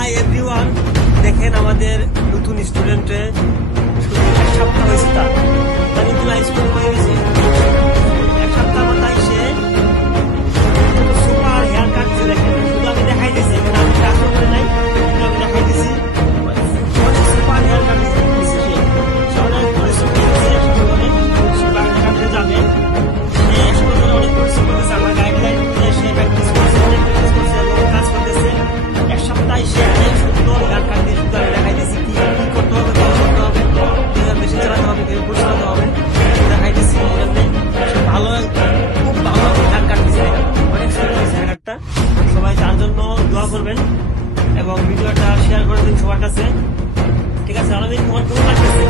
Hi everyone, দেখেন আমাদের নতুন স্টুডেন্টে শুধু এক সপ্তাহ হয়েছে তার কিন্তু স্কুল হয়ে গেছে। এক সপ্তাহ মাথায় সে সুপার হেয়ার কাটছে। দেখেন শুধু আমি দেখাই দিয়েছি, এখানে আমি কাজ করতে নাই, আমি দেখাই দিয়েছি সুপার হেয়ার কাট দিচ্ছে। সে অনেক পরিশ্রম করেছে, সুপার হেয়ার কাটতে যাবে। অনেক পরিশ্রম করেছে, আমার গাইডলাইন অনুযায়ী সে প্র্যাকটিস করছে, অনেক প্র্যাকটিস করছে এবং কাজ করতেছে। এক সপ্তাহে সে অনেক সুন্দর হেয়ার কাট দিয়ে শুধু আমি দেখাই দিয়েছি কি করতে হবে, করতে হবে, কিভাবে মেশিন চালাতে হবে, কিভাবে পুশ চালাতে হবে দেখাই দিয়েছি। ভালো, খুব ভালো হেয়ার কাট দিচ্ছে, অনেক সুন্দর হয়েছে হেয়ার কাটটা। সবাই তার জন্য দোয়া করবেন এবং ভিডিওটা শেয়ার করে দিন সবার কাছে। ঠিক আছে আলামিন, তোমার কেমন লাগতেছে?